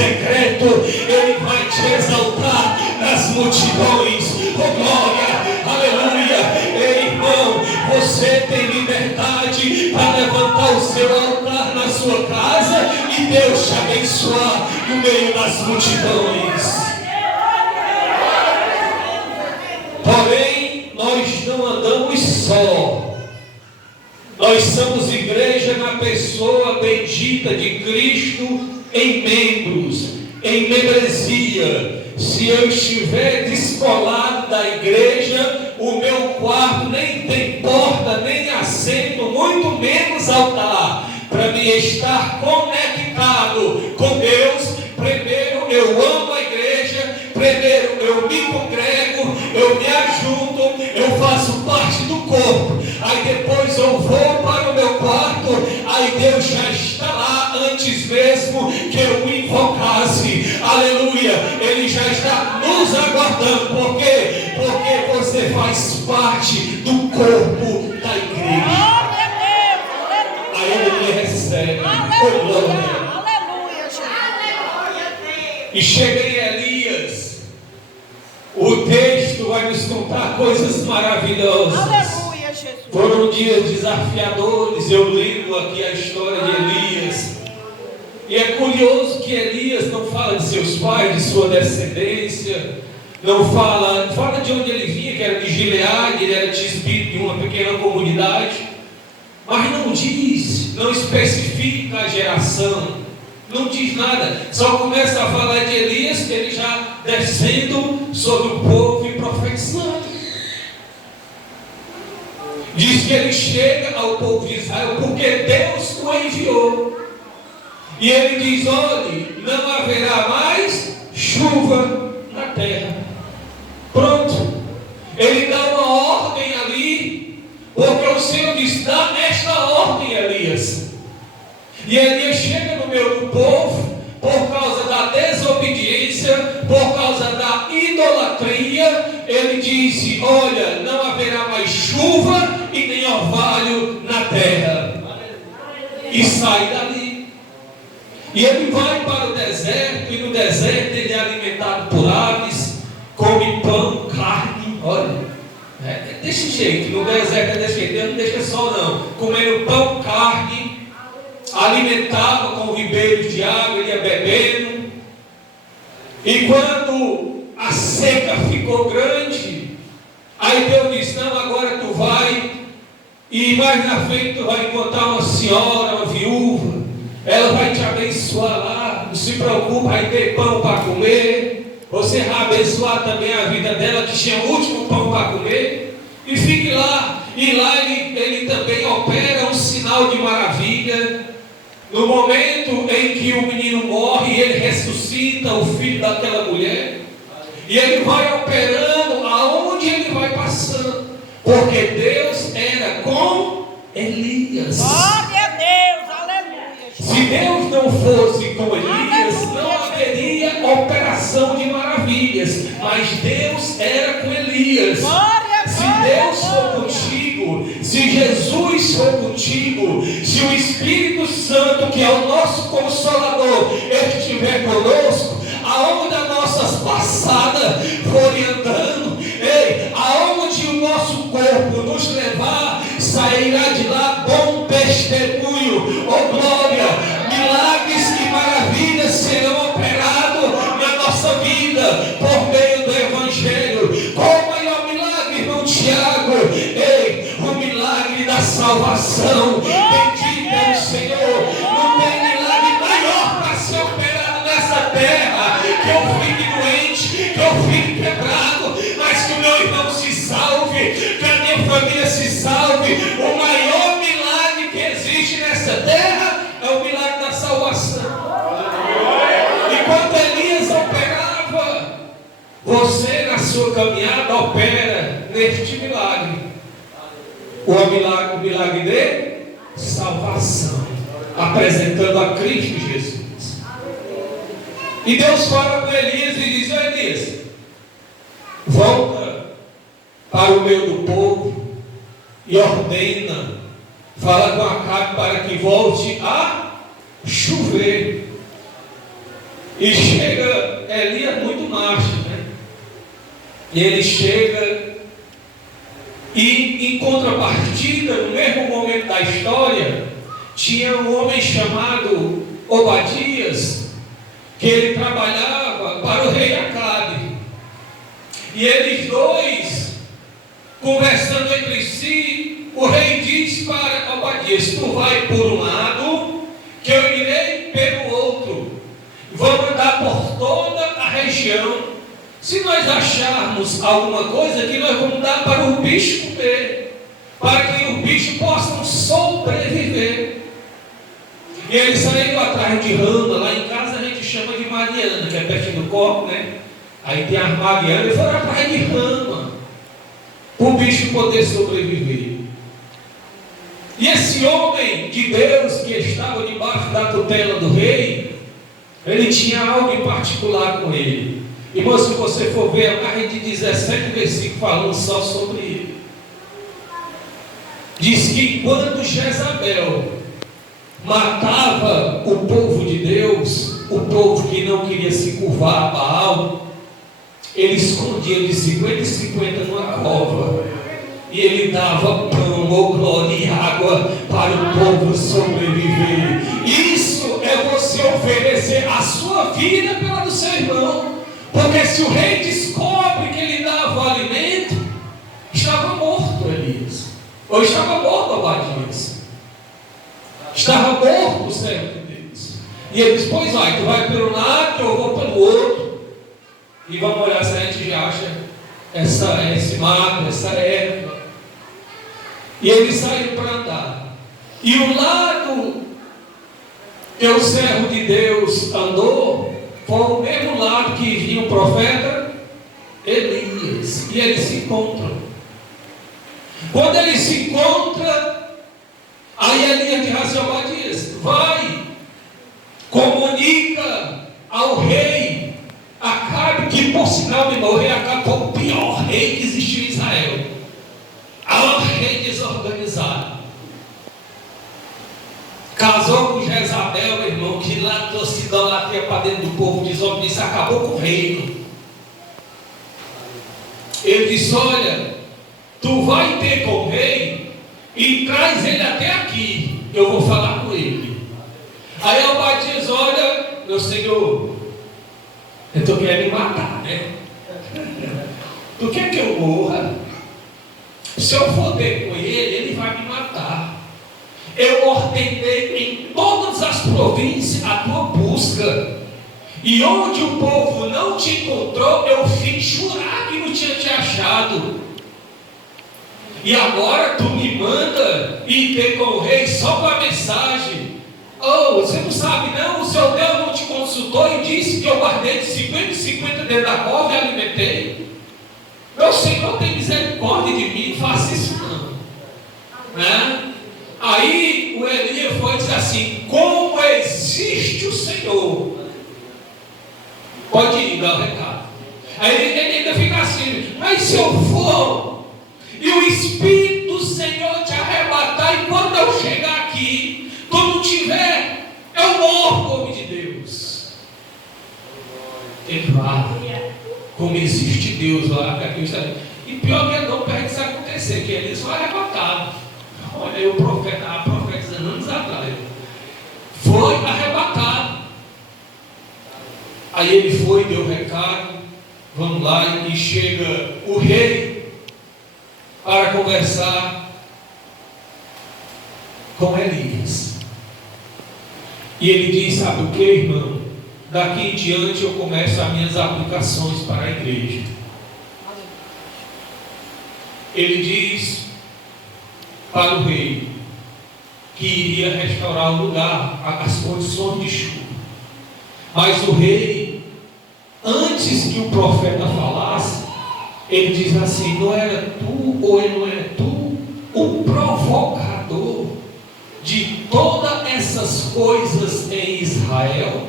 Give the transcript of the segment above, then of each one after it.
secreto, Ele vai te exaltar nas multidões. Oh glória, aleluia. Ei, irmão, você tem liberdade para levantar o seu altar na sua casa e Deus te abençoar no meio das multidões. Porém, nós não andamos só. Nós somos igreja na pessoa bendita de Cristo em membros, em membresia. Se eu estiver descolado da igreja, o meu quarto nem tem porta, nem assento, muito menos altar. Para me estar conectado com Deus, primeiro eu amo a igreja, primeiro eu me congrego, eu me ajunto, eu faço parte do corpo. Aí depois eu vou para o meu quarto, aí Deus já está lá antes mesmo que eu o invocasse. Aleluia, Ele já está nos aguardando. Por quê? Porque você faz parte do corpo da igreja. Aí Ele me recebe. Oh, glória. E chega em Elias. O texto vai nos contar coisas maravilhosas. Aleluia, Jesus. Foram dias desafiadores. Eu lembro aqui a história de Elias. E é curioso que Elias não fala de seus pais, de sua descendência. Não fala de onde ele vinha, que era de Gileade, ele era tisbito de uma pequena comunidade. Mas não diz, não especifica a geração. Não diz nada, só começa a falar de Elias, ele já descendo sobre o povo e profetizando. Diz que ele chega ao povo de Israel porque Deus o enviou. E ele diz: olhe, não haverá mais chuva na terra. Pronto. Ele dá uma ordem ali, porque o Senhor diz: dá esta ordem, Elias. E Elias chega no meio do povo, por causa da desobediência, por causa da idolatria. Ele disse: olha, não haverá mais chuva e nem orvalho na terra. E sai dali. E ele vai para o deserto, e no deserto ele é alimentado por aves, come pão, carne. Olha, é desse jeito, no deserto é desse jeito, Deus não deixa só não. Comendo pão, carne, alimentava com ribeiros de água, ele ia bebendo. E quando a seca ficou grande, aí Deus disse: não, agora tu vai, e mais na frente tu vai encontrar uma senhora, uma viúva, ela vai te abençoar lá, não se preocupe, vai ter pão para comer, você vai abençoar também a vida dela, que tinha o último pão para comer, e fique lá. E lá ele também opera um sinal de maravilha. No momento em que o menino morre, ele ressuscita o filho daquela mulher. E ele vai operando aonde ele vai passando. Porque Deus era com Elias. Glória a Deus, aleluia. Se Deus não fosse com Elias, não haveria operação de maravilhas. Mas Deus era com Elias. Se Deus for contigo, se Jesus for contigo, se o Espírito Santo, que é o nosso Consolador, estiver conosco, aonde as nossas passadas forem andando, aonde o nosso corpo nos levar, sairá de lá bom testemunho. Oh glória! Milagres e maravilhas serão operados na nossa vida por meio do Evangelho. Como é o milagre, irmão Tiago? O milagre da salvação. Bendito é o Senhor. Não tem milagre maior para ser operado nessa terra. Que eu fique doente, que eu fique quebrado, mas que o meu irmão se salve, que a minha família se salve. O maior milagre que existe nessa terra é o milagre da salvação. Enquanto Elias operava, você na sua caminhada opera neste milagre. O milagre de salvação, apresentando a Cristo Jesus. E Deus fala com Elias e diz: Elias, volta para o meio do povo e ordena, fala com Acabe para que volte a chover. E chega, Elias muito macho, né? E ele chega, e em contrapartida, no mesmo momento da história, tinha um homem chamado Obadias, que ele trabalhava para o rei Acabe. E eles dois, conversando entre si, o rei diz para Obadias: tu vai por um lado, que eu irei pelo outro. Vamos andar por toda a região. Se nós acharmos alguma coisa que nós vamos dar para o bicho comer, para que os bichos possam sobreviver. E eles saíram atrás de rama. Lá em casa a gente chama de Mariana, que é pertinho do copo, né? Aí tem as Marianas, e foram atrás de rama, para o bicho poder sobreviver. E esse homem de Deus, que estava debaixo da tutela do rei, ele tinha algo em particular com ele. Irmão, se você for ver, há mais de 17 versículos falando só sobre ele. Diz que enquanto Jezabel matava o povo de Deus, o povo que não queria se curvar a Baal, ele escondia de 50 em 50 numa cova, e ele dava pão, ou glória e água para o povo sobreviver. Isso é você oferecer a sua vida pela do seu irmão. Porque se o rei descobre que ele dava o alimento, estava morto Elias, ou estava morto Obadias, estava morto o servo de Deus. E ele diz: pois vai, tu vai pelo lado, que eu vou pelo outro, e vamos olhar se a gente já acha esse mato, essa erva. E eles saíram para andar, e o lado que o servo de Deus andou foi o mesmo lado que vinha o profeta Elias. E eles se encontram. Quando eles se encontram, aí Elias diz assim: Obadias, vai, comunica ao rei Acabe, que por sinal, meu irmão, o rei Acabe foi o pior rei que existiu em Israel. É um rei desorganizado. Casou com Jezabel, meu irmão, que lá trouxe idolatria para dentro do povo, desobediência, acabou com o reino. Ele disse: olha, tu vai ter com o rei e traz ele até aqui, eu vou falar com ele. Aí Obadias: olha, meu senhor, eu estou querendo me matar, né? Tu quer que eu morra? Se eu for ter com ele, ele vai me matar. Eu ordenei em todas as províncias a tua busca, e onde o povo não te encontrou, eu fiz jurar que não tinha te achado. E agora tu me manda ir ter com o rei só com a mensagem. Oh, você não sabe não? O seu Deus não te consultou e disse que eu guardei de 50 em 50 dentro da cova e alimentei? Meu Senhor tem misericórdia de mim, não faça isso não, né? Aí o Elias foi dizer assim: como existe o Senhor, pode ir dar o recado. Aí ele ainda fica assim: mas se eu for e o Espírito do Senhor te arrebatar, e quando eu chegar aqui tu não tiver, eu morro, homem de Deus. Ele vai, como existe Deus lá, e pior que ele não perde isso acontecer, que eles vão arrebatar. Olha aí o profeta, a profetizando anos atrás, foi arrebatado. Aí ele foi, deu o recado, vamos lá, e chega o rei para conversar com Elias. E ele diz: sabe o que, irmão? Daqui em diante eu começo as minhas aplicações para a igreja. Ele diz para o rei que iria restaurar o lugar, as condições de chuva. Mas o rei, antes que o profeta falasse, ele diz assim: não era tu, ou não é tu, o provocador de todas essas coisas em Israel?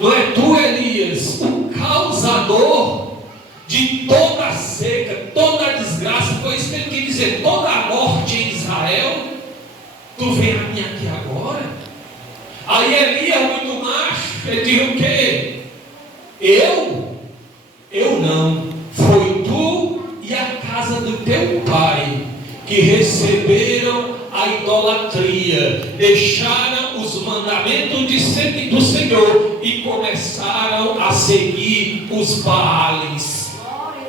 Não é tu, Elias, o causador de toda a seca, toda a desgraça? Foi isso que ele quis dizer, toda a morte em Israel. Tu vem a mim aqui agora? Aí Elias, muito macho, Ele diz o quê? Eu não. Foi tu e a casa do teu pai que receberam a idolatria, deixaram os mandamentos do Senhor e começaram a seguir os Baales,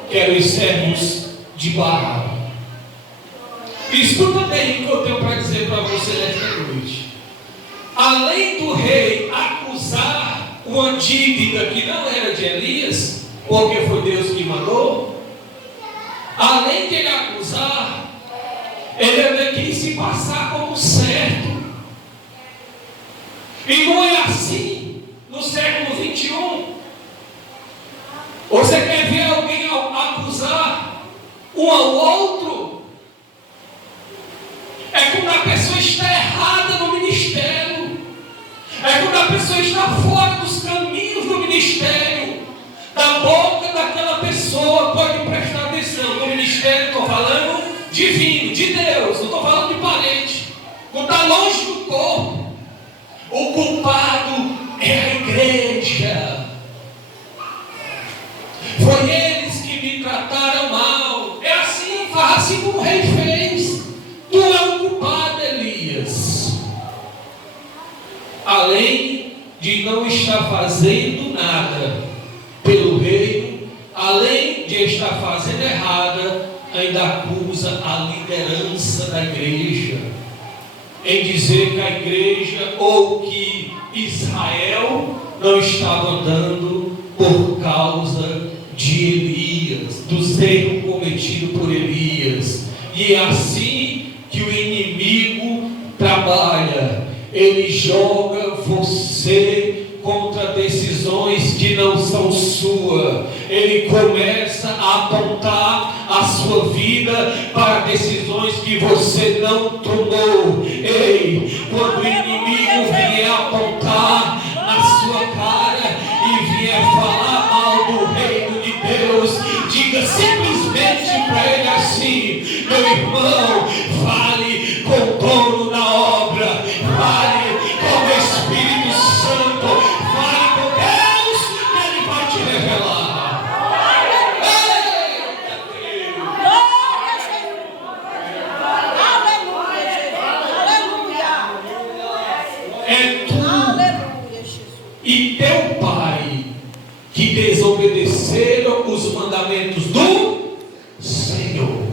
que eram os servos de Baal. Escuta bem o que eu tenho para dizer para você nesta noite. Além do rei acusar uma dívida que não era de Elias, porque foi Deus que mandou, além de ele acusar, ele ainda quis se passar como certo. E não é assim no século 21. Você quer ver alguém acusar um ao outro? É quando a pessoa está errada no ministério. É quando a pessoa está fora dos caminhos do ministério. Da boca daquela pessoa, pode prestar atenção. No ministério estou falando divino, de Deus, não estou falando de parente. Quando está longe do corpo, o culpado é a igreja. Foi eles que me trataram mal. É assim, faz assim como o rei fez. Tu é o culpado, Elias. Além de não estar fazendo nada pelo reino, além de estar fazendo errada, ainda acusa a liderança da igreja, em dizer que a igreja ou que Israel não estava andando por causa de Elias, dos erros cometidos por Elias. E é assim que o inimigo trabalha. Ele joga você contra decisões que não são suas. Ele começa a apontar a sua vida para decisões que você não tomou. Ei, quando o inimigo vier apontar na sua cara e vier falar mal do reino de Deus, diga simplesmente para ele assim: meu irmão, fale com o dono da obra, fale com o Espírito Santo, fale com Deus, que ele vai te revelar. É tu e teu pai que desobedeceram os mandamentos do Senhor.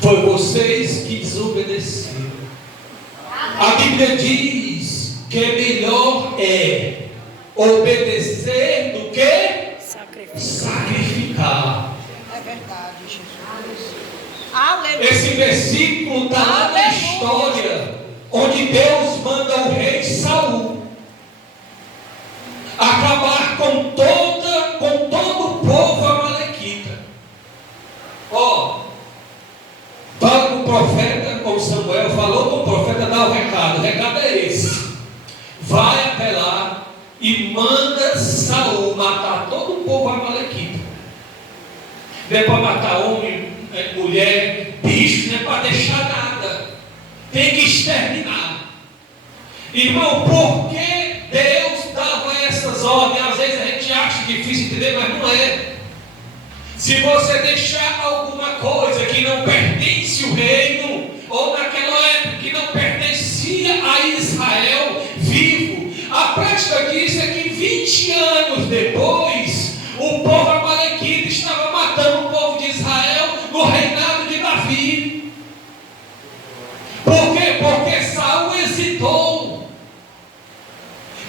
Foi vocês que desobedeceram. A Bíblia diz que melhor é obedecer do que sacrificar. É verdade, Jesus. Aleluia. Esse versículo está lá na história onde Deus manda o rei Saul acabar com todo o povo amalequita. Fala com o profeta, como Samuel falou com o profeta, dá o recado. O recado é esse: vai até lá e manda Saul matar todo o povo amalequita. Não é para matar homem, mulher, bicho, não é para deixar nada. Tem que exterminar. Irmão, por que Deus dava essas ordens? Às vezes a gente acha difícil entender, mas não é. Se você deixar alguma coisa que não pertence ao reino, ou naquela época que não pertencia a Israel vivo, a prática disso é que 20 anos depois, o povo amalequita estava matando o povo de Israel no reinado de Davi. Por quê? Porque Saul hesitou.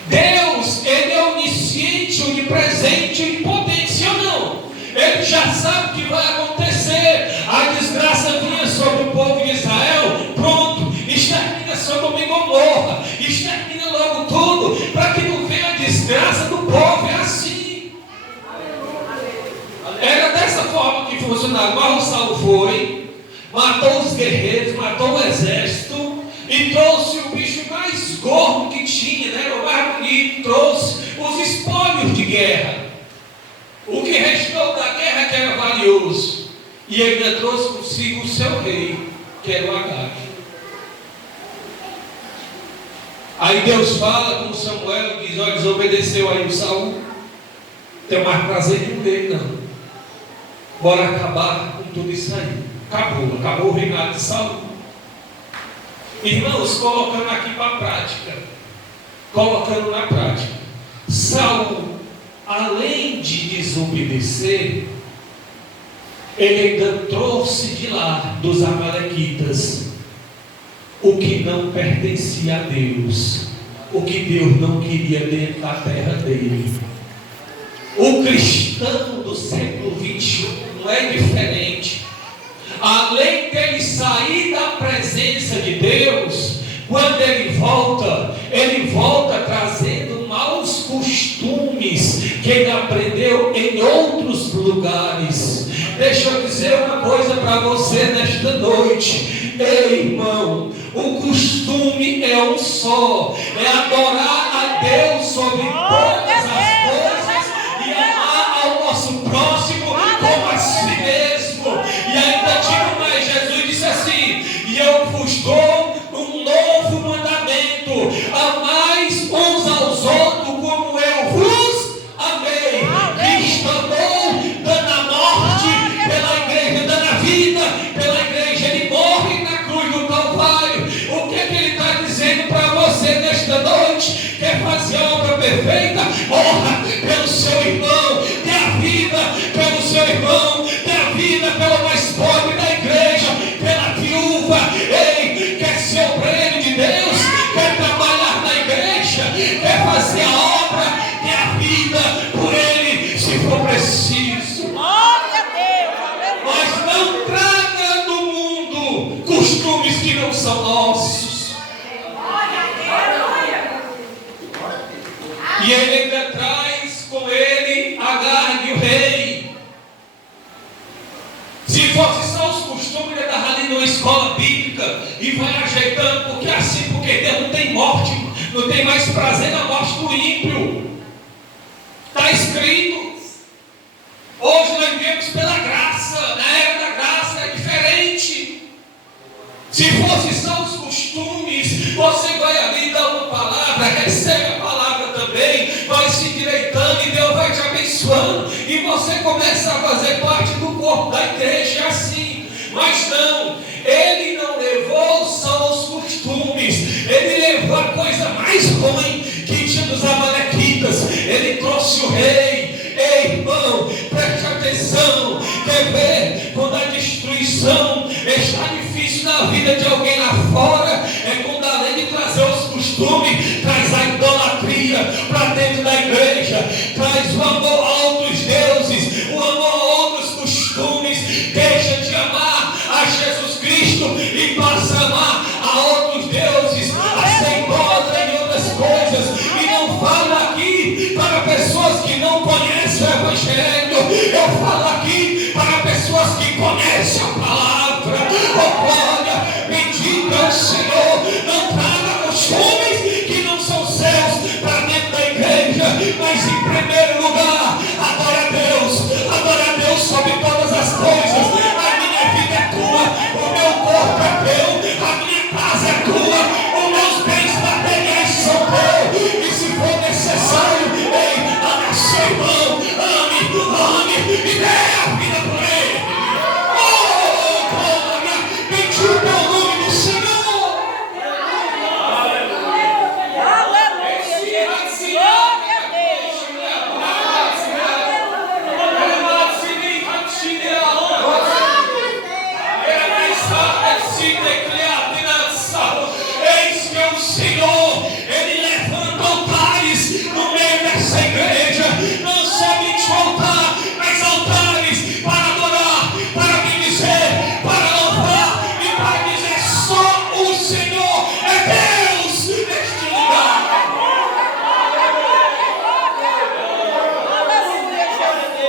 Deus, ele é onisciente, onipresente, onipotente, sim ou não? Ele já sabe o que vai acontecer. A desgraça vinha sobre o povo de Israel. Pronto, extermina Sodoma e Gomorra, extermina logo tudo, para que não venha a desgraça do povo. É assim. Era dessa forma que funcionava. Mas o Saul foi, matou os guerreiros, matou o exército e trouxe o bicho mais gordo que tinha, né? O mais bonito, trouxe os espólios de guerra. O que restou da guerra que era valioso. E ele ainda trouxe consigo o seu rei, que era o Agag. Aí Deus fala com Samuel e diz: olha, desobedeceu aí o Saul. Tem mais prazer nenhum dele, não. Bora acabar com tudo isso aí. Acabou o reinado de Saul. Irmãos, colocando aqui para a prática. Colocando na prática. Saul, além de desobedecer, ele ainda trouxe de lá, dos amalequitas, o que não pertencia a Deus, o que Deus não queria dentro da terra dele. O cristão do século 21 não é diferente. Além dele sair da presença de Deus, quando ele volta trazendo maus costumes que ele aprendeu em outros lugares. Deixa eu dizer uma coisa para você nesta noite. Ei, irmão, o costume é um só, é adorar a Deus sobre todas as coisas e amar ao nosso próximo como a si mesmo. E ainda digo mais, Jesus disse assim: e eu vos dou um novo mandamento: amais uns aos outros como eu vos amei. Cristo amou, dando a morte pela igreja, dando a vida pela igreja. Ele morre na cruz do Calvário. O que é que ele está dizendo para você nesta noite? Quer fazer a obra perfeita? Honra pelo seu irmão, dê a vida pelo seu irmão, dê a vida pelo mais pobre da igreja, pela viúva. Ei, quer ser obreiro de Deus? Quer trabalhar na igreja? Quer fazer a obra? Dê a vida por ele, se for preciso. Glória a Deus, aleluia. Mas não traga do mundo costumes que não são nossos. E ele ainda traz com ele Agag, o rei. Se fosse só os costumes, ele estava ali numa escola bíblica e vai ajeitando, porque Deus não tem morte, não tem mais prazer na morte do ímpio. Está escrito. Hoje nós vivemos pela graça, na era da graça é diferente. Se fosse só os costumes, você vai ali dar uma palavra, recebe a palavra também, vai se endireitando e Deus vai te abençoando, e você começa a fazer parte do corpo da igreja assim. Mas não, ele não levou só os costumes, ele levou a coisa mais ruim que tinha dos amalequitas. Ele trouxe o rei. Ei, irmão, preste atenção. Quer ver quando a destruição está difícil na vida de alguém lá fora? É quando, além de trazer os costumes, traz a idolatria para dentro da igreja, traz o amor a outros deuses, o amor a outros costumes. Deixa de amar a Jesus Cristo e passa a amar a outros deuses, a ser idólatra em outras coisas. E não falo aqui para pessoas que não conhecem o Evangelho, eu falo aqui para pessoas que conhecem a palavra. Oh, glória, bendito é o Senhor. Não traga costumes que não são seus para dentro da igreja, mas em primeiro lugar, adora a Deus sobre todas as coisas. A minha vida é tua, o meu corpo é teu, a minha casa é tua, os meus bens materiais são teus. E se for necessário, ei, ame seu irmão, ame e dê a vida por ele. Oh, glória, bendito é o nome do Senhor. Aleluia, Jesus. Glória a Deus. Eis que o Senhor, Ele levanta altares no meio dessa igreja, não somente altar, mas altares para adorar, para bendizer, para louvar e para dizer: só o Senhor é Deus neste lugar.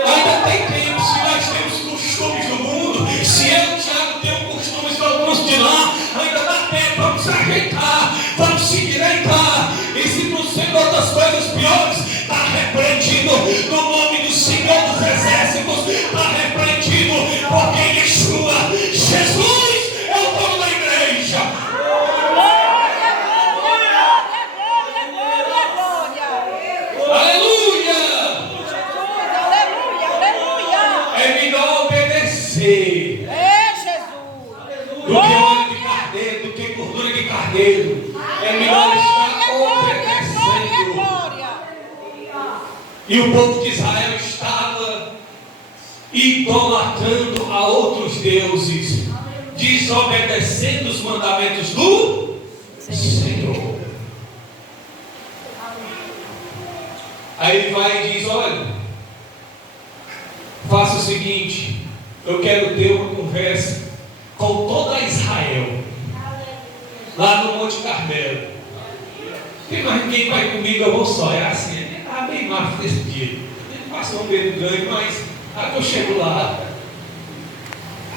Ainda tem tempo. Se nós temos costumes do mundo, se eu, Tiago, tenho costumes de alguns de lá, ainda dá tempo. Vamos ajeitar, vamos se endireitar. E se não sendo outras coisas piores, está repreendido no nome do Senhor dos Exércitos, está repreendido, porque Yeshua, Jesus, é o dono da igreja. Cordeiro. É melhor estar obedecendo. Glória. E o povo de Israel estava idolatrando a outros deuses, desobedecendo os mandamentos do Senhor. Aí ele vai e diz: olha, faça o seguinte, eu quero ter uma conversa com toda Israel, lá no Monte Carmelo. Tem mais ninguém vai comigo, eu vou só. É assim, ele estava bem macho nesse dia. Ele passou um medo grande, mas aí eu chego lá.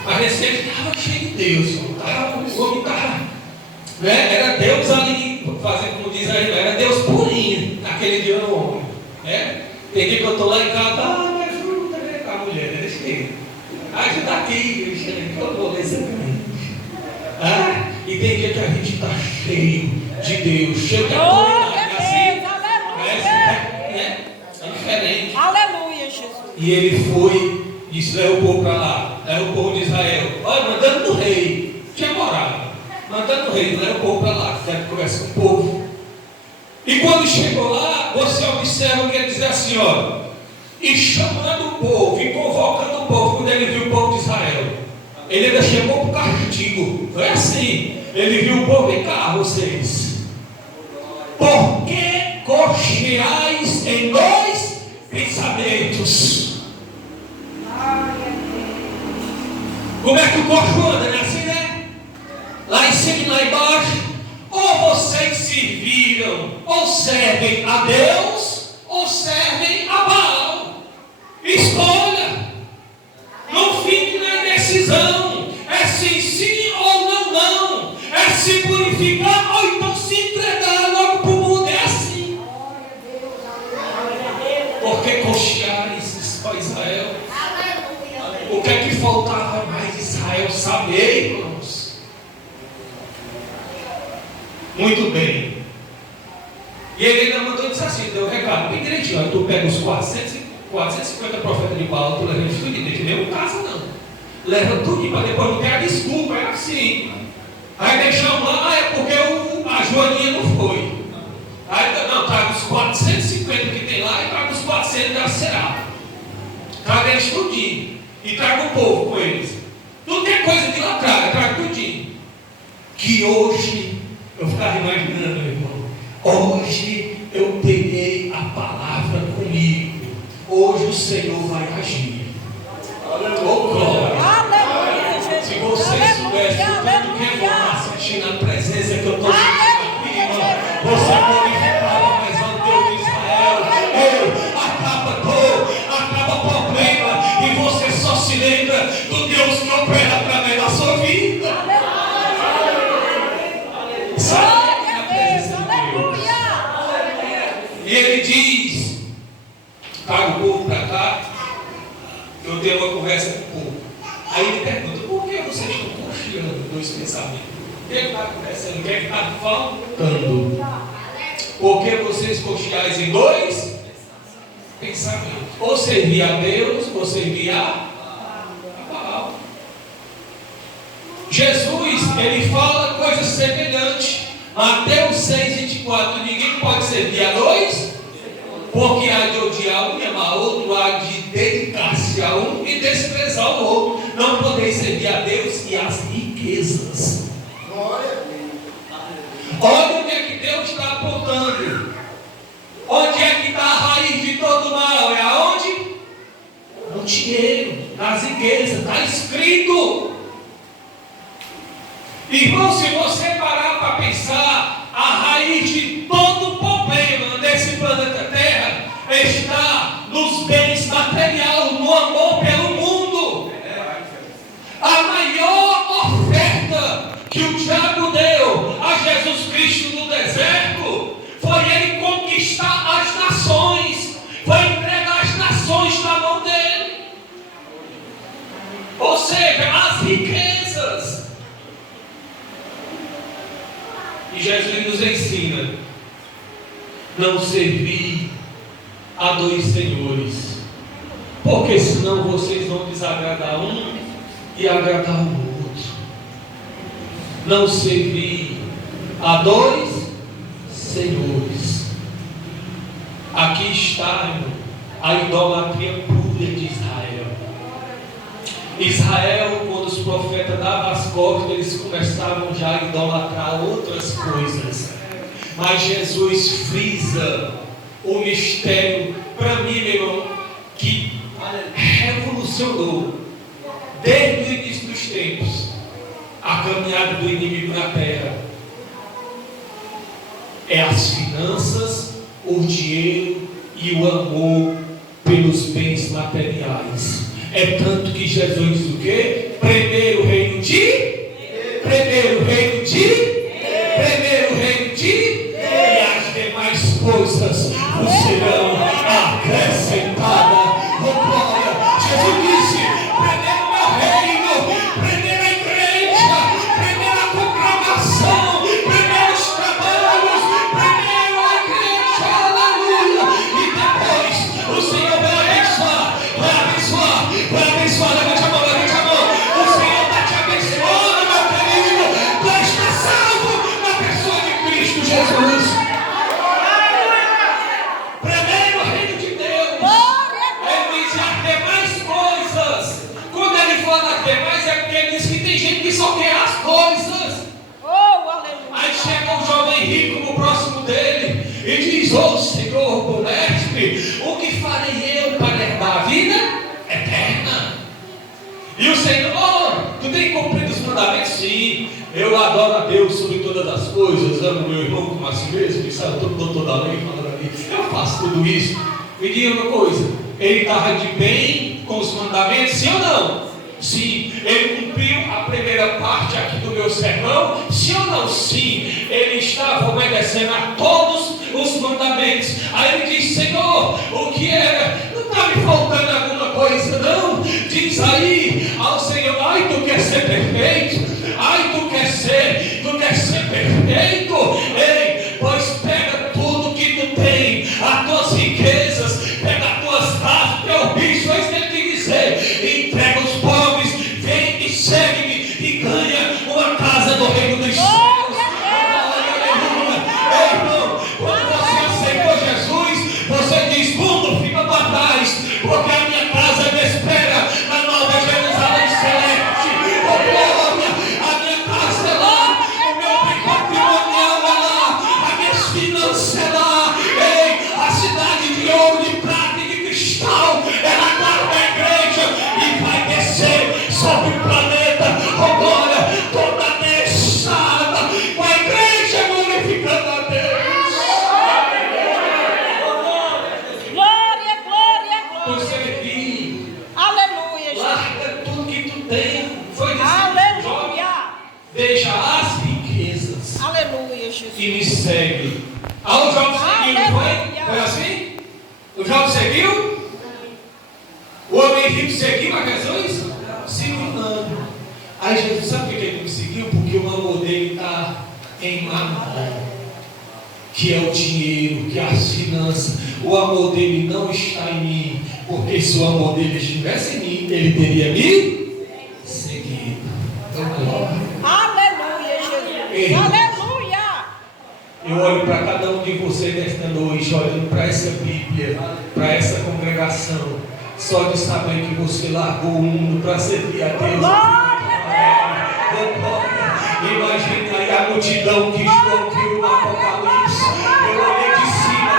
Mas recente estava cheio de Deus. O homem estava, né? Era Deus ali, fazendo como diz aí, era Deus purinho naquele dia no homem. Né? Tem dia que eu estou lá em casa, me ajuda, né? Com a mulher, né? Deixa ele. Ajuda aqui, deixa ele, que eu vou ler exatamente. E tem dia que a gente está cheio de Deus, cheio de autoridade, assim, parece, né? É diferente. Aleluia, Jesus. E ele foi, disse: leva o povo para lá, leva o povo de Israel. Olha, mandando no rei, tinha moral, mandando no rei, leva o povo para lá, quero conversar com o povo. E quando chegou lá, você observa que ele diz assim: ó, e chamando o povo, e convocando o povo, quando ele viu o povo de Israel, ele ainda chamou para o castigo. Foi assim. Ele viu o povo: vem cá, vocês, por que cocheais em dois pensamentos? Como é que o coxo anda, né? Assim, né? Lá em cima e lá embaixo. Ou vocês serviram, ou servem a Deus, ou servem a Baal. Escolha. Não fique na indecisão. É sim ou não. É se purificar ou então se entregar logo para o mundo. É assim. Porque cocheais, ó Israel. O que é que faltava mais Israel saber, irmãos? Muito bem. E ele ainda mandou dizer assim, deu um recado bem direitinho: tu pega os 450 profetas de Baal, tu leva eles tudo, não tem nenhum caso não. Leva tudo para depois não ter a desculpa, é assim. Aí deixamos lá, é porque a Joaninha não foi. Aí não, traga os 450 que tem lá e traga os 400 da Será. Traga eles tudinho. E traga o povo com eles. Tudo que é coisa de lá, traga tudinho. Que hoje, eu ficava imaginando, meu irmão, hoje eu peguei a palavra comigo. Hoje o Senhor vai agir. Oh, glória. Aleluia, Jesus. Se vocês soubessem o tanto que é bom assistir na presença que eu estou sentindo aqui, irmão, você glorificava mais ao Deus de Israel. Ei, acaba problema, e você só se lembra do Deus que opera através da sua vida. Sabe a presença de Deus. E ele diz: traga o povo para cá, eu tenho uma conversa com o povo. Aí ele pergunta: por que vocês estão cocheando dois pensamentos? O que está acontecendo? O que está faltando? Por que vocês cocheais em dois pensamentos? Ou servir a Deus, ou servir a Baal. Jesus, ele fala coisas semelhantes. Mateus 6:24: ninguém pode servir a dois, porque há de odiar um e amar outro, há de dedicar-se a um e desprezar o outro. Não podeis servir a Deus e as riquezas. Olha onde é que Deus está apontando. Onde é que está a raiz de todo mal? É aonde? No dinheiro, nas riquezas. Está escrito. Irmão, se você parar para pensar, a raiz de todo problema desse planeta Terra está nos bens materiais, no amor pelo mundo. A maior oferta que o diabo deu a Jesus Cristo no deserto foi ele conquistar as nações, foi entregar as nações na mão dele. Ou seja, as riquezas. E Jesus nos ensina: não servir a dois senhores, porque senão vocês vão desagradar um e agradar o outro. Não servir há dois senhores. Aqui está, irmão, a idolatria pura de Israel. Israel, quando os profetas davam as costas, eles começavam já a idolatrar outras coisas. Mas Jesus frisa o mistério para mim, meu irmão, que revolucionou desde o início dos tempos a caminhada do inimigo na terra. É as finanças, o dinheiro e o amor pelos bens materiais. É tanto que Jesus diz o quê? Primeiro o reino de e as demais coisas vos serão acrescentadas. Oh, glória! Jesus disse: primeiro o meu reino, primeiro a igreja, primeiro a congregação, primeiro os trabalhos, primeiro a igreja, aleluia! E depois o Senhor vai abençoar, levante a mão. O Senhor está te abençoando, meu querido. Tu está salvo na pessoa de Cristo Jesus. Primeiro o reino de Deus. Ele diz as demais coisas. Quando ele fala das demais, é porque ele diz que tem gente que só quer as coisas. Aí chega um jovem rico no próximo dele e diz: ô Senhor, bom mestre, o que farei eu para herdar a vida eterna? E o Senhor: tu tem cumprido os mandamentos? Sim. Eu adoro a Deus sobre todas as coisas, amo meu irmão como a si mesmo, e sabe toda a lei falando ali. Eu faço tudo isso. Me diga uma coisa: ele estava de bem com os mandamentos, sim ou não? Sim. Ele cumpriu a primeira parte aqui do meu sermão, sim ou não? Sim. Ele estava obedecendo a todos os mandamentos. Aí ele diz: Senhor, o que era? Não está me faltando alguma coisa, não? Diz aí ao Senhor: ai, tu quer ser perfeito? Ai, tu quer ser perfeito? Ei, pois pega tudo que tu tem, as tuas riquezas, pega as tuas raças, teu bicho, é isso que ele tem que dizer. Entrega os pobres, vem e segue-me e ganha uma casa do reino dos céus. Aleluia. Ei, irmão, quando você aceitou Jesus, você diz: mundo, fica para trás, porque a minha casa me espera na Nova Jerusalém Celeste. Oh, glória! A minha casa é lá, o meu bem patrimonial é lá, as minhas finanças é lá. Ei, a cidade de ouro, de prata e de cristal é na guarda da igreja e vai descer sobre o planeta. Oh, glória! Toda deixada com a igreja glorificando a Deus. Você vive, Aleluia, Jesus. larga tudo que tu tem. Foi disse: Aleluia. deixa as riquezas Aleluia, Jesus. e me segue. Ah, o jovem seguiu, não foi? Aleluia. Foi assim? O jovem seguiu? O homem rico seguiu a Jesus? Seguiu não. Aí Jesus, sabe por que ele não seguiu? Porque o amor dele está em mamão, que é o dinheiro, que é as finanças. O amor dele não está em mim, porque se o amor dele estivesse em mim, ele teria me seguido. Então, glória. Aleluia, Jesus. Ei. Aleluia. Eu olho para cada um de vocês nesta noite, olhando para essa Bíblia, para essa congregação, só de saber que você largou o mundo para servir a Deus. Imagina aí a multidão que João viu no Apocalipse. Eu olhei de cima,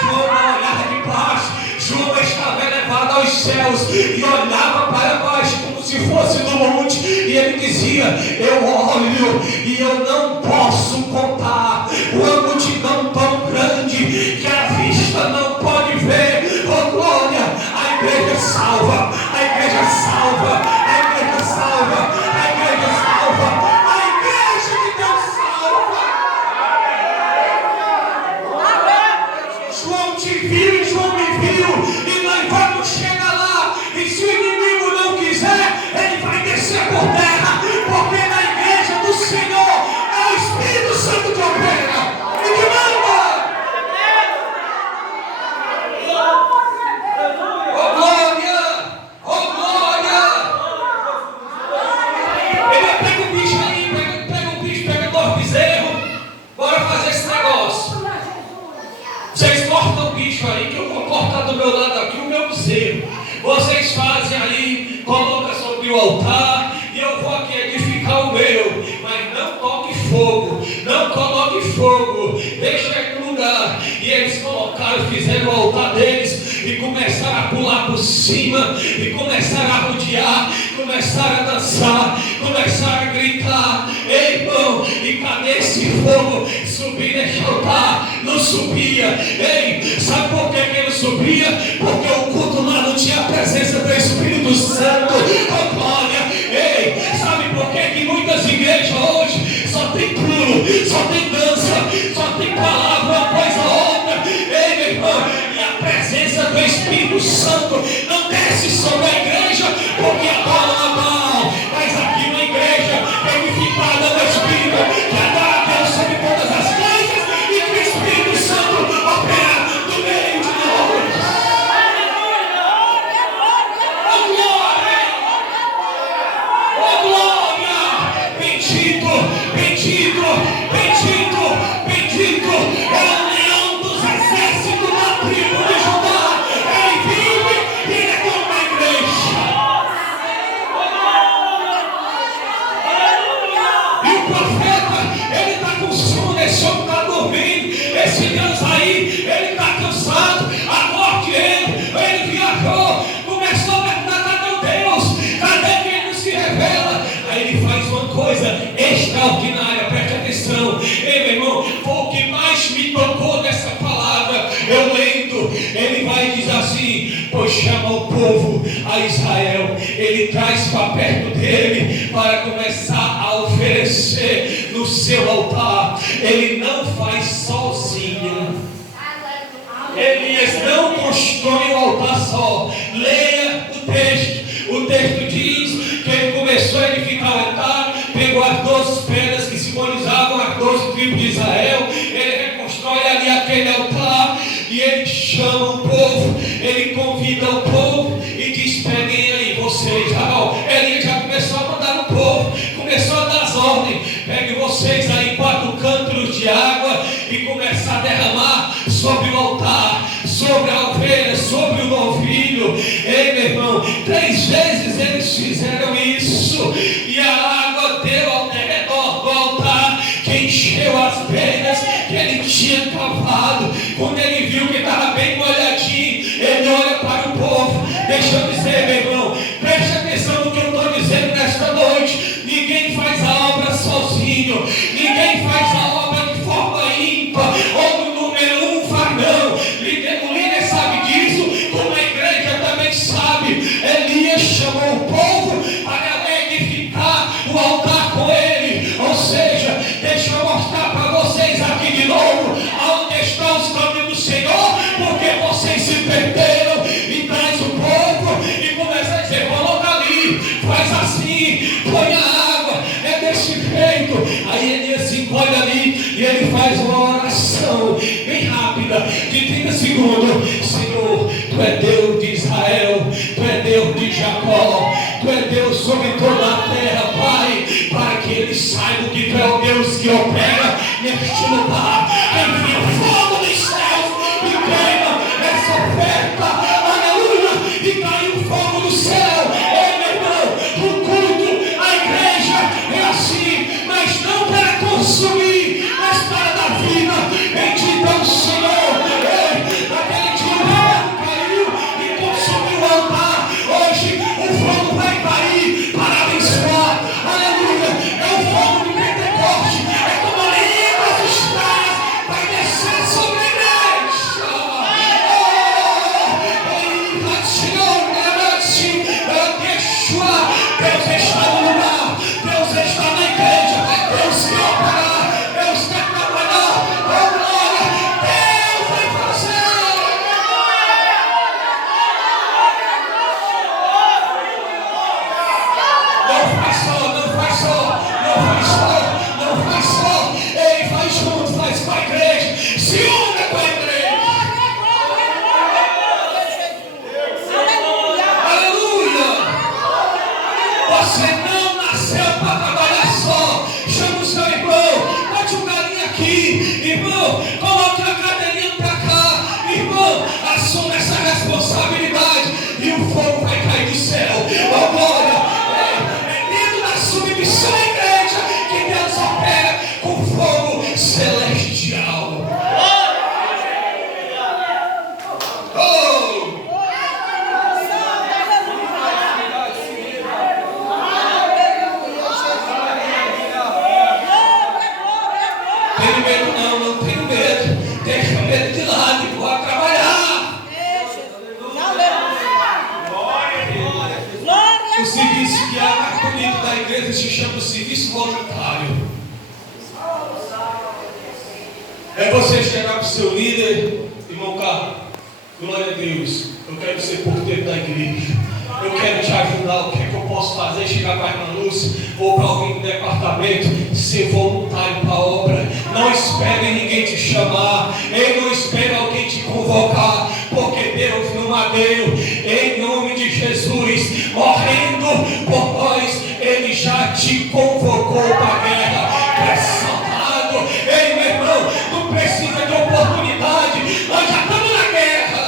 João olhava de baixo. João estava elevado aos céus e olhava para baixo como se fosse no monte. E ele dizia: eu olho e eu não posso contar uma multidão tão grande que a vista não pode ver. Oh, glória! A igreja salva, a igreja salva, a igreja salva, a igreja salva. João te viu e João me viu, e nós vamos chegar lá. E se o inimigo não quiser, ele vai descer por terra, porque na igreja do Senhor é o Espírito Santo que opera e que manda. solta o bicho aí que eu vou cortar do meu lado aqui o meu bezerro. Vocês fazem aí, coloca sobre o altar e eu vou aqui edificar o meu. Mas não toque fogo, não coloque fogo, deixa ele no lugar. E eles colocaram, fizeram o altar deles e começaram a pular por cima, e começaram a rodear, começaram a dançar, começaram a gritar. Ei, irmão, e cadê esse fogo? Subir neste altar, não subia. Ei, sabe por que ele não subia? Porque o culto lá não tinha a presença do Espírito Santo. Oh, glória! Ei, sabe por que muitas igrejas hoje só tem pulo, só tem dança, só tem palavra, uma coisa ou outra? Ei, meu irmão, e a presença do Espírito Santo não desce sobre a igreja, porque a bola na mão, mas aqui uma igreja edificada no Espírito, que adora a Deus sobre todas as coisas, e que o Espírito Santo opera no meio de nós. Oh, glória! Bendito, bendito, bendito, bendito é o leão dos exércitos da tribo de Judá. Ele vive e ele é como uma igreja. E o profeta, ele está com sono, esse homem está dormindo. Esse Deus aí, ele está cansado. Acorde ele viajou, começou a perguntar: cadê o Deus? Cadê que ele se revela? Aí ele faz uma coisa extraordinária, preste atenção. Ei, meu irmão, foi o que mais me tocou dessa palavra. Eu lendo, ele vai e diz assim: pois chama o povo a Israel, ele traz para perto dele para começar a oferecer no seu altar. Ele não faz sozinho. Elias não constrói o altar só. Leia o texto. O texto diz que ele começou a edificar o altar, pegou as 12 pedras que simbolizavam as 12 tribos de Israel, ele reconstrói ali aquele altar e ele chama o povo, ele convida o povo e diz: peguem aí vocês. Elias já começou a mandar no povo, começou a dar as ordens: peguem vocês aí 4 cântaros de água e começar a derramar sobre o altar, sobre a ovelha, sobre o novilho. Ei, meu irmão, 3 vezes eles fizeram isso e a água deu ao redor do altar, que encheu as pedras que ele tinha cavado. Quando ele viu que estava bem molhadinho, ele olha para o povo. Deixa eu dizer, meu irmão, preste atenção no que eu estou dizendo nesta noite. Ninguém faz a obra sozinho, ninguém faz a obra de forma ímpar ou no número 1 faz não. O líder sabe disso, como a igreja também sabe. Elias chamou o povo para edificar o altar com ele. Ou seja, deixa eu mostrar para vocês aqui de novo aonde estão os caminhos do Senhor, porque vocês se perderam. E traz o povo e começa a dizer: coloca ali, faz assim, põe a água, é desse jeito. Aí Elias se encolhe ali e ele faz uma oração bem rápida, de 30 segundos. Senhor, tu é Deus de Israel, tu é Deus de Jacó, tu é Deus sobre toda a terra, Pai, para que eles saibam que tu é o Deus que opera neste lugar. Envia fogo dos céus e queima essa oferta. Aleluia! E caiu fogo do céu. Ei, meu irmão, o culto, a igreja é assim, mas não para consumir, mas para dar vida. Bendito é o Senhor. Ei, naquele dia o fogo caiu e consumiu o altar. Hoje o fogo vai cair para abençoar. Aleluia! É o fogo de Pentecoste. É como a linha das estrelas vai descer sobre a igreja. Deus está no lugar, Deus está na igreja, Deus quer operar, Deus quer trabalhar. Oh, glória, Deus vai fazer. Não faz só, não faz só, não faz só, não faz só. Ei, faz junto, faz com a igreja, se une com a igreja. Aleluia! Você não É você chegar para o seu líder, irmão Carlos, glória a Deus, eu quero ser porteiro da igreja, eu quero te ajudar, o que é que eu posso fazer? Chegar para a irmã Lúcia ou para alguém do departamento, ser voluntário para a obra. Não espere ninguém te chamar, não espere alguém te convocar, porque Deus no madeiro, em nome de Jesus, morrendo por nós, Ele já te convocou para a guerra. Tu és soldado, ei meu irmão, não precisa de oportunidade, nós já estamos na guerra.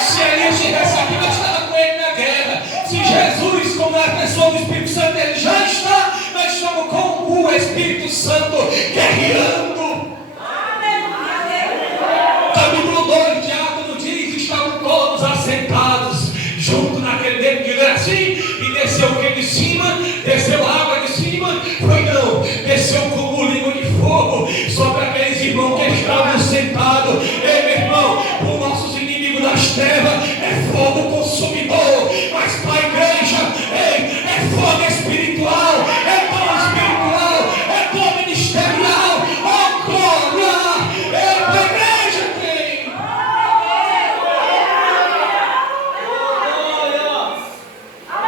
Se Elias estivesse aqui, nós estávamos com ele na guerra. Se Jesus, como é a pessoa do Espírito Santo, ele já está, nós estamos com o Espírito Santo guerreando. Capítulo 2, Diácono diz: estavam todos assentados junto naquele dedo de assim, e desceu o que de cima? Desceu água de cima? Foi não, desceu um cumulinho de fogo sobre aqueles irmãos que estavam sentados. Ei meu irmão, os nossos inimigos das trevas é fogo consumidor, mas para a igreja é fogo espiritual, é dom espiritual, é dom ministerial. Oh glória! Para a igreja tem.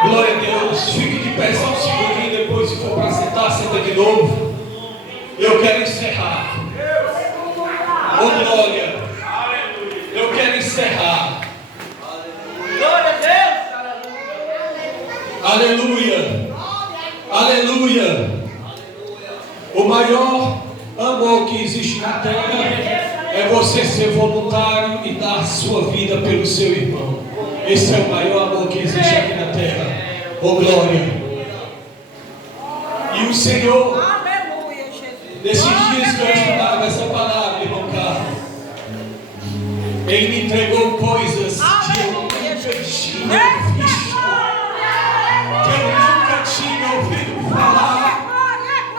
Glória a Deus. Fique de pé só um segundinho, depois se for para sentar, senta de novo. Eu quero encerrar. Oh glória. Eu quero encerrar. Glória a Deus. Aleluia. Aleluia. O maior amor que existe na terra é você ser voluntário e dar a sua vida pelo seu irmão. Esse é o maior amor que existe aqui na terra. Oh glória. E o Senhor, Aleluia, Jesus. nesses dias que eu estudava essa palavra, irmão Carlos, Ele me entregou coisas que eu nunca tinha visto, que eu nunca tinha ouvido falar.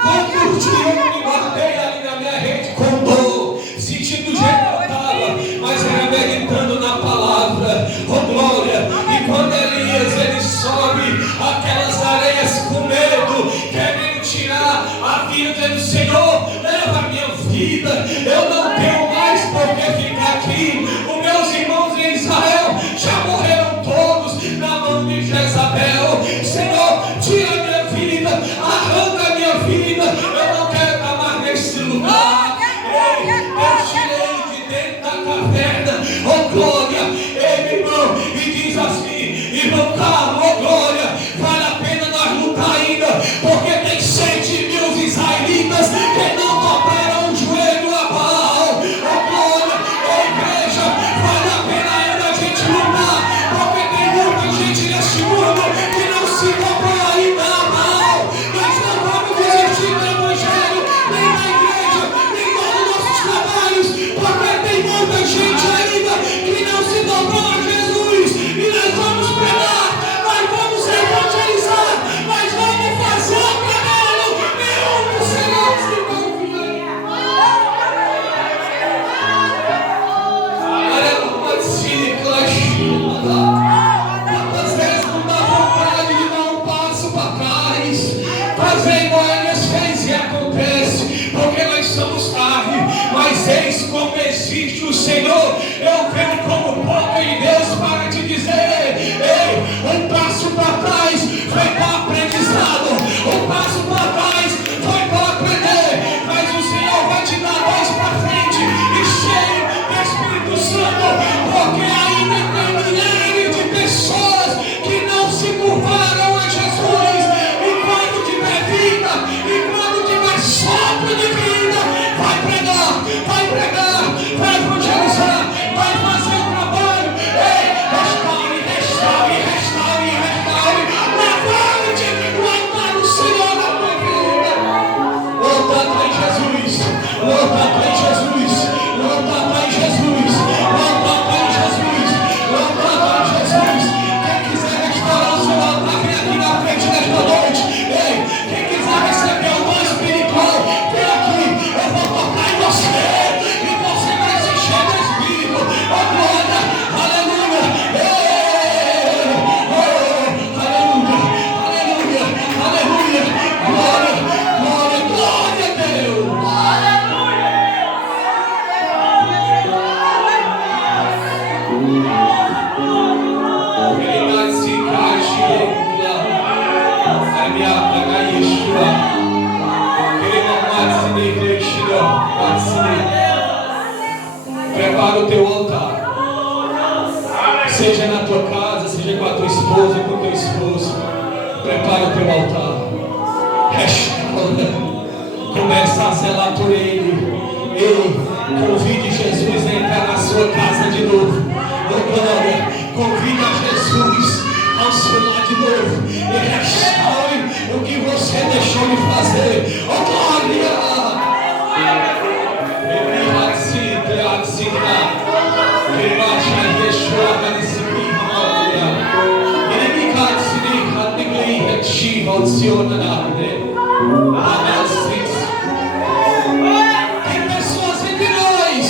Quando um dia eu me guardei ali na minha rede com dor, sentindo do jeito que eu estava, mas era meditando na palavra. Oh glória. E quando Elias ele sobe aquelas areias com medo, querendo tirar a vida do Senhor, leva a minha vida, eu não tenho mais por que ficar aqui. Os meus irmãos em Israel já morreram todos na mão de Jezabel. Senhor, tira a minha vida, arranca a minha vida, eu não quero estar mais nesse lugar. Eu tirei de dentro da caverna, oh glória. Ei meu irmão, e diz assim, irmão Carlos, oh glória, vale a pena nós lutar ainda, porque tem 100.000 israelitas que não dobraram o joelho a Baal. Oh glória, igreja, vale a pena ainda a gente lutar, porque tem muita gente neste mundo que não se dobrou ainda a Baal. Nós não vamos desistir do evangelho, nem da igreja, nem dos nossos trabalhos, porque tem muita gente prepara o teu altar. Seja na tua casa, seja com a tua esposa, com o teu esposo. Prepara o teu altar. Restaura. Começa a zelar por ele. Ei, convide Jesus a entrar na sua casa de novo. Oh, glória. Convide a Jesus ao seu lado de novo. E restaure o que você deixou de fazer. Oh, glória. Tem pessoas entre nós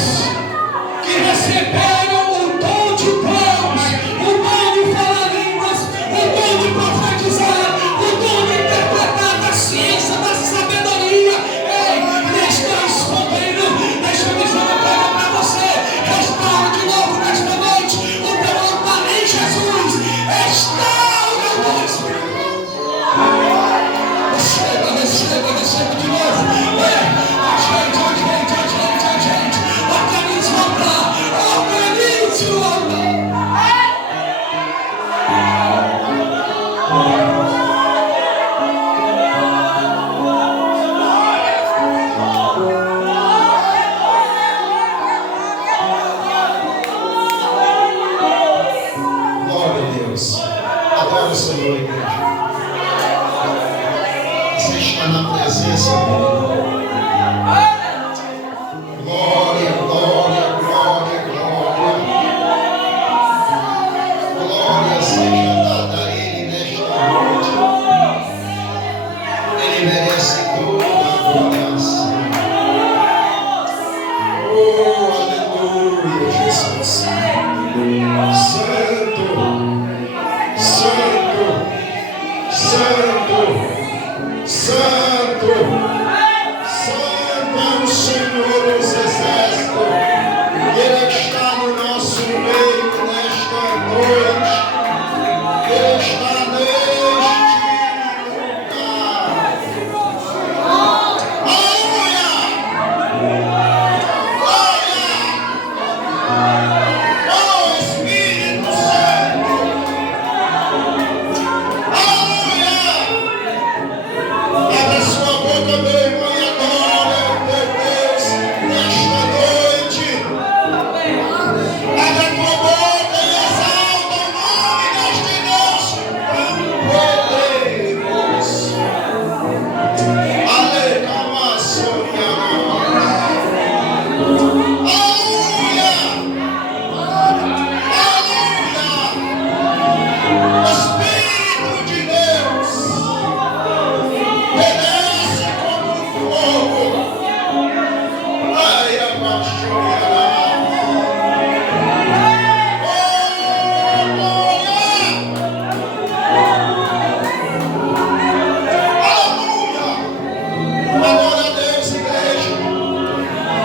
que receberam o dom de Deus, o dom de falar línguas, o dom de profetizar, o dom de interpretar da ciência, da sabedoria. Ei, estão escondendo. Deixa eu dizer uma coisa para você. Restaura de novo nesta noite o teu altar em Jesus. Restaura o teu Espírito. Receba de novo. A gente. Organize o altar. Organize o altar. Glória a Deus. Adore o Senhor, igreja. Você está na presença dele. Glória, glória, glória, glória. Glória seja dada a ele nesta noite. Ele merece toda a glória. Oh, aleluia, Jesus. Santo, Santo, Santo, Santo, Santo é o Senhor dos Exércitos. Ele está no nosso meio nesta noite. Ele está neste lugar. Aleluia! Glória! Oh, Espírito Santo! Aleluia! Abra sua boca, meu irmão, e adora o teu Deus nesta noite. Abra tua boca e exalta o nome deste Deus tão poderoso. Aleluia, Sônia. Aleluia! Aleluia! Espírito de Deus desce como fogo. Ai, apaixonada. Aleluia! Adora a Deus, igreja.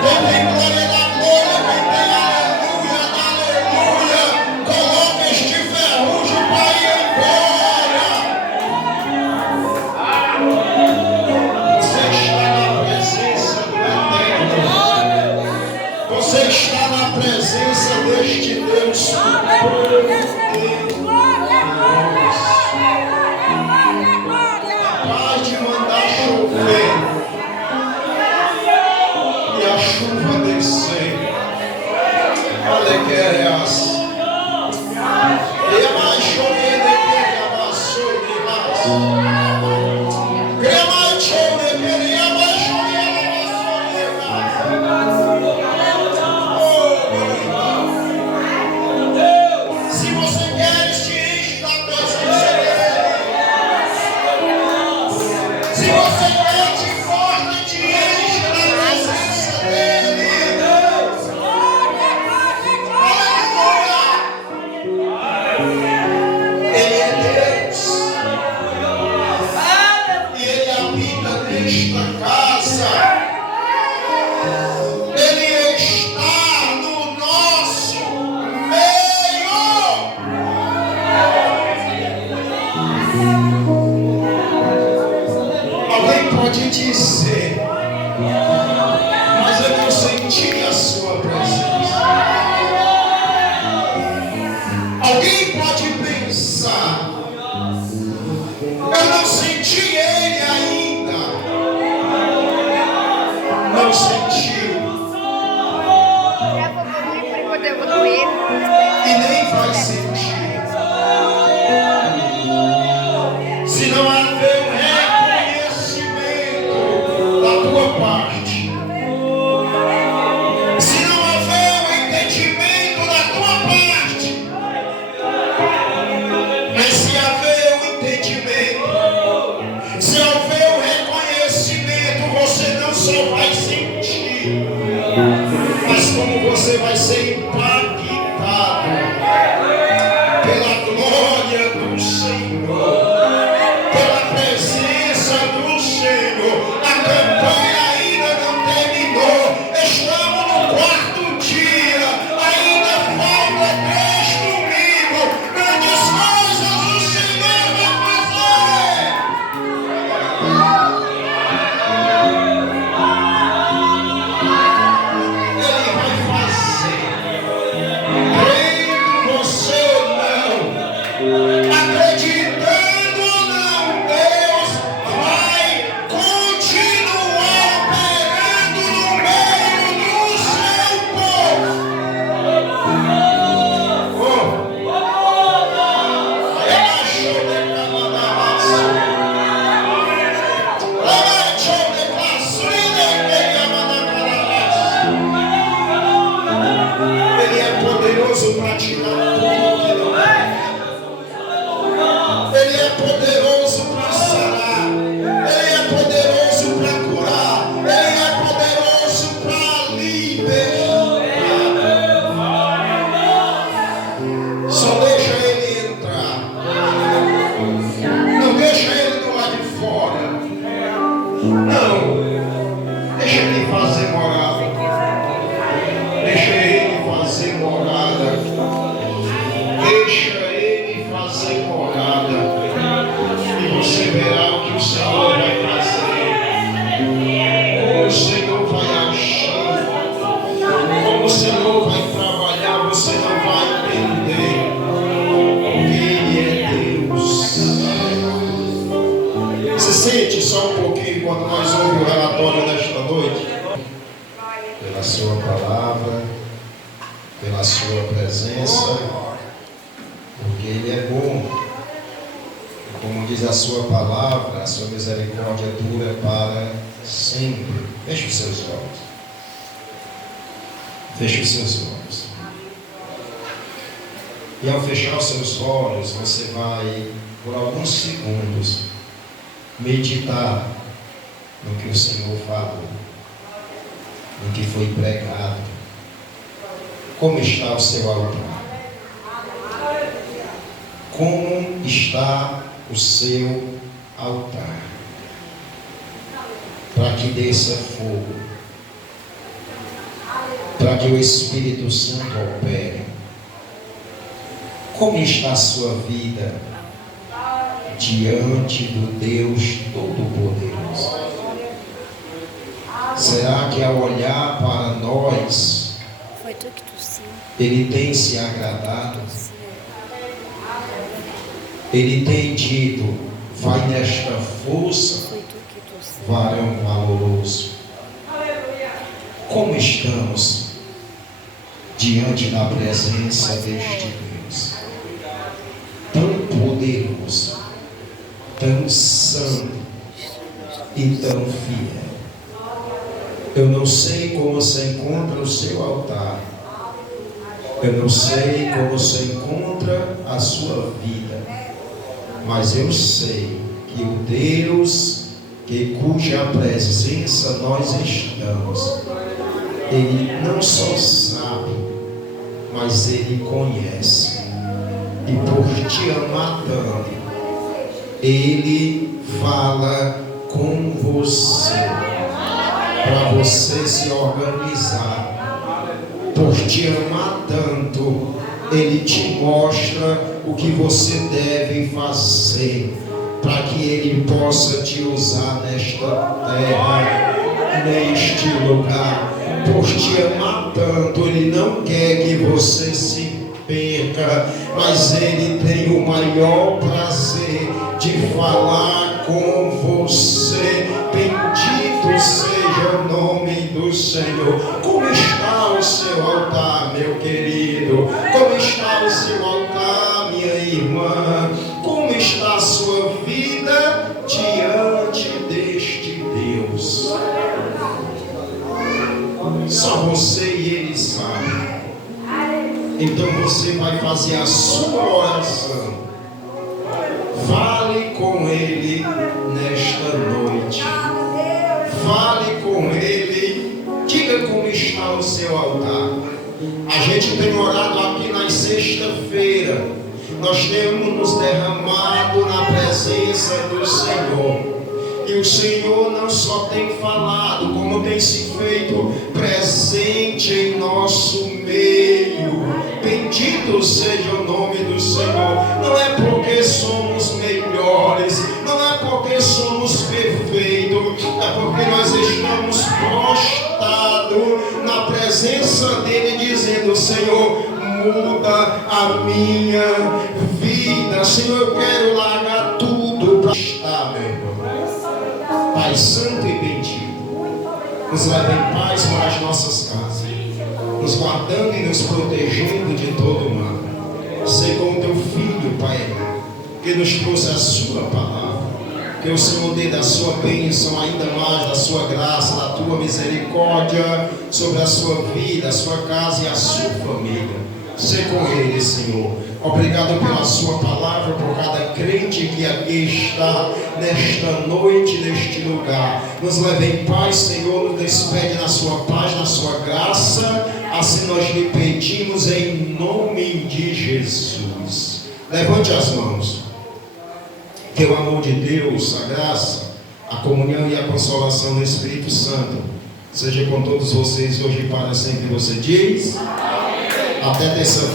Quem tem glória da glória, quem tem aleluia da aleluia. Coloca este ferrugem para ir embora. Você está na presença do Eterno. Você está na presença deste Deus poderoso. Capaz de mandar chover e a chuva descer. Alequereas. E mais chover de que amassou de mais. Se você quer este da presença dele, se você quer te para tirar tudo que não é. Ele é poderoso para sarar. Ele é poderoso para curar. Ele é poderoso para libertar. Só deixa ele entrar. Não deixa ele do lado de fora. Não. Deixa ele fazer morada. Deixa ele fazer morada. Deixa ele fazer morada. E você verá o que o Senhor vai fazer. Como o Senhor vai agir. Como o Senhor vai trabalhar. Você não vai entender. Porque Ele é Deus. Você sente só um pouquinho quando nós ouvimos o relatório desta noite? Pela sua palavra, pela sua presença, porque Ele é bom. Como diz a sua palavra, a sua misericórdia dura para sempre. Feche os seus olhos. Feche os seus olhos. E ao fechar os seus olhos, você vai, por alguns segundos, meditar no que o Senhor falou, no que foi pregado. Como está o seu altar? Como está o seu altar? Para que desça fogo, para que o Espírito Santo opere. Como está a sua vida diante do Deus Todo-Poderoso? Será que ao olhar para nós, Ele tem se agradado? Ele tem dito: vai nesta força, varão valoroso. Como estamos diante da presença deste Deus tão poderoso, tão santo e tão fiel? Eu não sei como se encontra o seu altar. Eu não sei como se encontra a sua vida. Mas eu sei que o Deus cuja presença nós estamos, Ele não só sabe, mas Ele conhece. E por te amar tanto, Ele fala com você, para você se organizar. Por te amar tanto, Ele te mostra o que você deve fazer, para que Ele possa te usar nesta terra, neste lugar. Por te amar tanto, Ele não quer que você se perca, mas Ele tem o maior prazer de falar com você. Bendito seja o nome do Senhor. Como está o seu altar, meu querido? Como está o seu altar, minha irmã? Como está a sua vida diante deste Deus? Só você e Ele sabe. Então você vai fazer a sua oração. Fale com Ele nesta noite. Fale com Ele. Diga como está o seu altar. A gente tem orado aqui na sexta-feira. Nós temos nos derramado na presença do Senhor. E o Senhor não só tem falado, como tem se feito presente em nosso meio. Bendito seja o nome do Senhor. Não é porque somos melhores, não é porque somos perfeitos, é porque nós estamos prostrados na presença dEle, dizendo: Senhor, muda a minha vida. Senhor, eu quero largar tudo para estar, meu irmão. Pai santo e bendito, nos leve em paz para as nossas casas, nos guardando e nos protegendo de todo mal. Sei com o teu Filho, Pai, que nos trouxe a sua palavra. Que o Senhor dê da sua bênção, ainda mais da sua graça, da tua misericórdia sobre a sua vida, a sua casa e a sua família. Ser com Ele, Senhor. Obrigado pela sua palavra, por cada crente que aqui está nesta noite, neste lugar. Nos leve em paz, Senhor, nos despede na sua paz, na sua graça. Assim nós lhe pedimos em nome de Jesus. Levante as mãos. Que o amor de Deus, a graça, a comunhão e a consolação do Espírito Santo seja com todos vocês hoje e para sempre. Você diz? Amém. Até terça-feira.